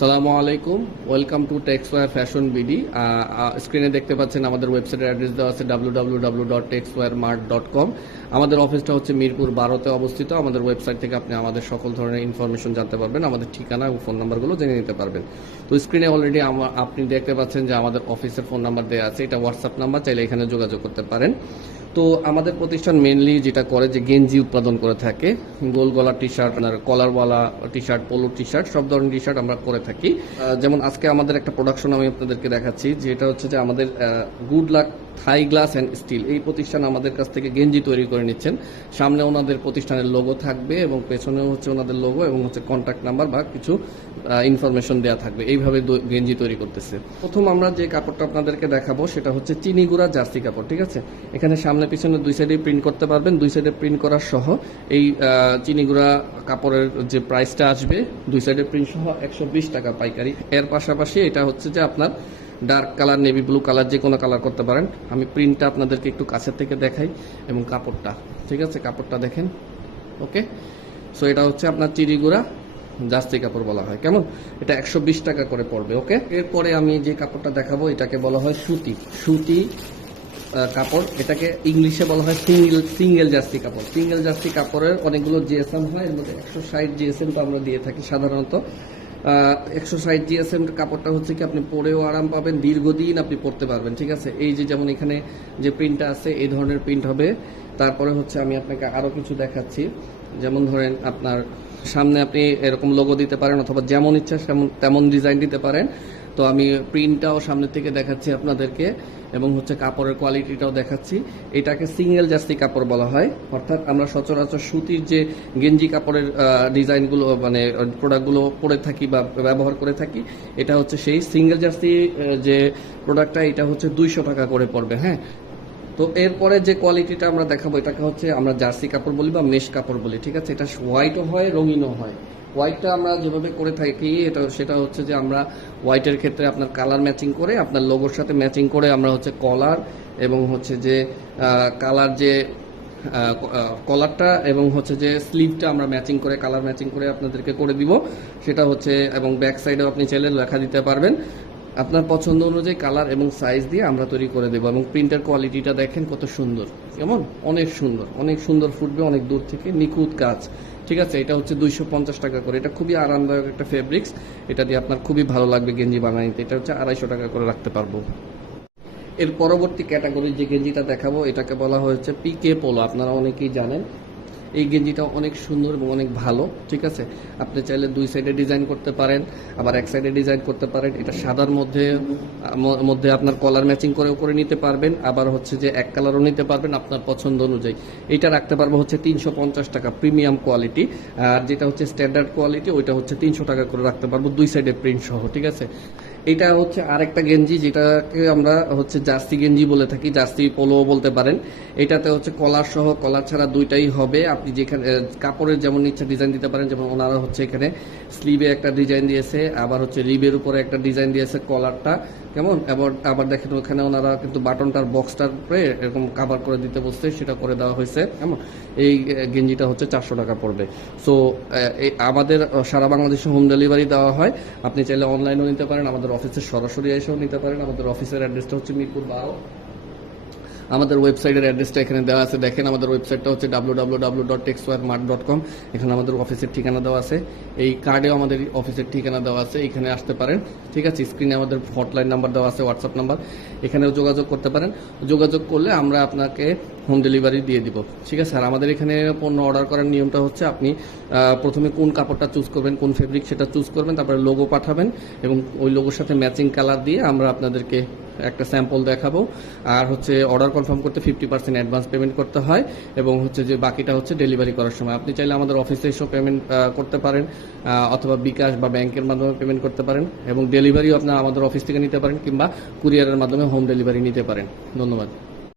সালামু আলাইকুম, welcome to টেক্সওয়্যার fashion BD. স্ক্রিনে দেখতে পাচ্ছেন আমাদের ওয়েবসাইটের অ্যাড্রেস দেওয়া আছে www.texwearmart.com। আমাদের অফিসটা হচ্ছে মিরপুর 12-তে অবস্থিত। আমাদের ওয়েবসাইট থেকে আপনি আমাদের সকল ধরনের ইনফরমেশন জানতে পারবেন, আমাদের ঠিকানা এবং ফোন নাম্বারগুলো জেনে নিতে পারবেন। তো স্ক্রিনে অলরেডি আপনি দেখতে পাচ্ছেন যে আমাদের অফিসের ফোন নাম্বার দেওয়া আছে, এটা হোয়াটসঅ্যাপ নাম্বার, চাইলে এখানে যোগাযোগ করতে পারেন। তো আমাদের প্রতিষ্ঠান মেনলি যেটা করে যে গেঞ্জি উৎপাদন করে থাকে, গোল গলা টি শার্ট, কলারওয়ালা T shirt, polo T shirt, সব ধরনের টি শার্ট আমরা করে থাকি। যেমন আজকে আমাদের একটা প্রোডাকশন আমি আপনাদেরকে দেখাচ্ছি, যেটা হচ্ছে যে আমাদের good luck Thai glass and steel এই প্রতিষ্ঠান আমাদের কাছ থেকে গেঞ্জি তৈরি করে নিচ্ছেন। সামনে ওনাদের প্রতিষ্ঠানের লোগো থাকবে এবং পেছনেও হচ্ছে ওনাদের লোগো এবং হচ্ছে কন্ট্যাক্ট নাম্বার বা কিছু ইনফরমেশন দেওয়া থাকবে। এইভাবে গেঞ্জি তৈরি করতেছে। প্রথম আমরা যে কাপড়টা আপনাদেরকে দেখাবো সেটা হচ্ছে চিনি গুঁড়া জার্সি কাপড়। ঠিক আছে, এখানে সামনে পিছনে দুই সাইডে প্রিন্ট করতে পারবেন। দুই সাইডে প্রিন্ট করার সহ এই চিনি গুঁড়া কাপড়ের যে প্রাইসটা আসবে দুই সাইডে প্রিন্ট সহ 120 টাকা পাইকারি। এর পাশাপাশি এটা হচ্ছে যে আপনার dark colour, navy blue colour, যে কোনো কালার করতে পারেন। আমি প্রিন্টটা আপনাদেরকে একটু কাছের থেকে দেখাই এবং কাপড়টা, ঠিক আছে, কাপড়টা দেখেন। ওকে, সো এটা হচ্ছে আপনার চিনি গুঁড়া জার্সি কাপড় বলা হয়। কেমন, এটা 120 টাকা করে পড়বে। ওকে, এরপরে আমি যে কাপড়টা দেখাবো এটাকে বলা হয় সুতি কাপড়। এটাকে ইংলিশে বলা হয় সিঙ্গেল জার্সি কাপড়। সিঙ্গেল জার্সি কাপড়ের অনেকগুলো জিএসএম হয়, এর মধ্যে 160 জিএসএম তো আমরা দিয়ে থাকি সাধারণত। 160 জিএসএম কাপড়টা হচ্ছে কি আপনি পরেও আরাম পাবেন, দীর্ঘদিন আপনি পরতে পারবেন। ঠিক আছে, এই যে যেমন এখানে যে প্রিন্টটা আছে এই ধরনের প্রিন্ট হবে। তারপরে হচ্ছে আমি আপনাকে আরও কিছু দেখাচ্ছি, যেমন ধরেন আপনার সামনে আপনি এরকম লোগো দিতে পারেন অথবা যেমন ইচ্ছা তেমন ডিজাইন দিতে পারেন। তো আমি প্রিন্টটাও সামনে থেকে দেখাচ্ছি আপনাদেরকে এবং হচ্ছে কাপড়ের কোয়ালিটিটাও দেখাচ্ছি। এটাকে সিঙ্গেল জার্সি কাপড় বলা হয়, অর্থাৎ আমরা সচরাচর সুতির যে গেঞ্জি কাপড়ের ডিজাইনগুলো মানে প্রোডাক্টগুলো পরে থাকি বা ব্যবহার করে থাকি, এটা হচ্ছে সেই সিঙ্গেল জার্সি যে প্রোডাক্টটা, এটা হচ্ছে 200 টাকা করে পড়বে। হ্যাঁ, তো এরপরে যে কোয়ালিটিটা আমরা দেখাবো এটাকে হচ্ছে আমরা জার্সি কাপড় বলি বা মেশ কাপড় বলি। ঠিক আছে, এটা হোয়াইটও হয়, রঙিনও হয়। হোয়াইটটা আমরা যেভাবে করে থাকি সেটা হচ্ছে যে আমরা হোয়াইটের ক্ষেত্রে আপনার কালার ম্যাচিং করে আপনার লোগোর সাথে ম্যাচিং করে আমরা হচ্ছে কলার এবং হচ্ছে যে কালার যে কলারটা এবং হচ্ছে যে স্লিভটা আমরা ম্যাচিং করে কালার ম্যাচিং করে আপনাদেরকে করে দিব। সেটা হচ্ছে এবং ব্যাক সাইডেও আপনি চাইলে লেখা দিতে পারবেন। আপনার পছন্দ অনুযায়ী কালার এবং সাইজ দিয়ে আমরা তৈরি করে দেবো। এবং প্রিন্টের কোয়ালিটিটা দেখেন কত সুন্দর, কেমন, অনেক সুন্দর ফুটবে, অনেক দূর থেকে নিখুঁত কাজ। ঠিক আছে, এটা হচ্ছে 250 টাকা করে। এটা খুবই আরামদায়ক একটা ফেব্রিক্স, এটা দিয়ে আপনার খুবই ভালো লাগবে গেঞ্জি বানাইতে। এটা হচ্ছে 250 টাকা করে রাখতে পারবো। এর পরবর্তী ক্যাটাগরির যে গেঞ্জিটা দেখাবো এটাকে বলা হয়েছে পিকে পোলো। আপনারা অনেকেই জানেন এই গেঞ্জিটা অনেক সুন্দর এবং অনেক ভালো। ঠিক আছে, আপনি চাইলে দুই সাইডে ডিজাইন করতে পারেন, আবার এক সাইডে ডিজাইন করতে পারেন। এটা সাদার মধ্যে আপনার কলার ম্যাচিং করেও করে নিতে পারবেন, আবার হচ্ছে যে এক কালারও নিতে পারবেন আপনার পছন্দ অনুযায়ী। এটা রাখতে পারবো হচ্ছে 350 টাকা প্রিমিয়াম কোয়ালিটি, আর যেটা হচ্ছে স্ট্যান্ডার্ড কোয়ালিটি ওইটা হচ্ছে 300 টাকা করে রাখতে পারবো, দুই সাইডে প্রিন্ট সহ। ঠিক আছে, এটা হচ্ছে আরেকটা গেঞ্জি যেটাকে আমরা হচ্ছে জার্সি গেঞ্জি বলে থাকি, জার্সি পোলো বলতে পারেন। এটাতে হচ্ছে কলার সহ, কলার ছাড়া দুইটাই হবে। আপনি যেখানে কাপড়ের যেমন ইচ্ছা ডিজাইন দিতে পারেন, যেমন ওনারা হচ্ছে এখানে স্লিভে একটা ডিজাইন দিয়েছে, আবার হচ্ছে রিবের উপরে একটা ডিজাইন দিয়েছে কলারটা, কেমন। আবার দেখেন ওখানে ওনারা কিন্তু বাটনটার বক্সটার উপরে এরকম কাভার করে দিতে বলছে, সেটা করে দেওয়া হয়েছে। কেমন, এই গেঞ্জিটা হচ্ছে 400 টাকা পড়বে। সো আমাদের সারা বাংলাদেশে হোম ডেলিভারি দেওয়া হয়। আপনি চাইলে অনলাইনেও নিতে পারেন, আমাদের অফিসে সরাসরি এসেও নিতে পারেন। আমাদের অফিসের অ্যাড্রেসটা হচ্ছে মিরপুর 12। আমাদের ওয়েবসাইটের অ্যাড্রেসটা এখানে দেওয়া আছে, দেখেন। আমাদের ওয়েবসাইটটা হচ্ছে www.texwearmart.com। এখানে আমাদের অফিসের ঠিকানা দেওয়া আছে, এই কার্ডেও আমাদের অফিসের ঠিকানা দেওয়া আছে, এখানে আসতে পারেন। ঠিক আছে, স্ক্রিনে আমাদের হটলাইন নাম্বার দেওয়া আছে, হোয়াটসঅ্যাপ নাম্বার, এখানেও যোগাযোগ করতে পারেন। যোগাযোগ করলে আমরা আপনাকে হোম ডেলিভারি দিয়ে দিব। ঠিক আছে, আর আমাদের এখানে পণ্য অর্ডার করার নিয়মটা হচ্ছে আপনি প্রথমে কোন কাপড়টা চুজ করবেন, কোন ফেব্রিক সেটা চুজ করবেন, তারপরে লোগো পাঠাবেন এবং ওই লোগোর সাথে ম্যাচিং কালার দিয়ে আমরা আপনাদেরকে একটা স্যাম্পল দেখাবো। আর হচ্ছে অর্ডার কনফার্ম করতে 50% অ্যাডভান্স পেমেন্ট করতে হয় এবং হচ্ছে যে বাকিটা হচ্ছে ডেলিভারি করার সময়। আপনি চাইলে আমাদের অফিসে এসেও পেমেন্ট করতে পারেন অথবা বিকাশ বা ব্যাংকের মাধ্যমে পেমেন্ট করতে পারেন এবং ডেলিভারিও আপনারা আমাদের অফিস থেকে নিতে পারেন কিংবা কুরিয়ারের মাধ্যমে হোম ডেলিভারি নিতে পারেন। ধন্যবাদ।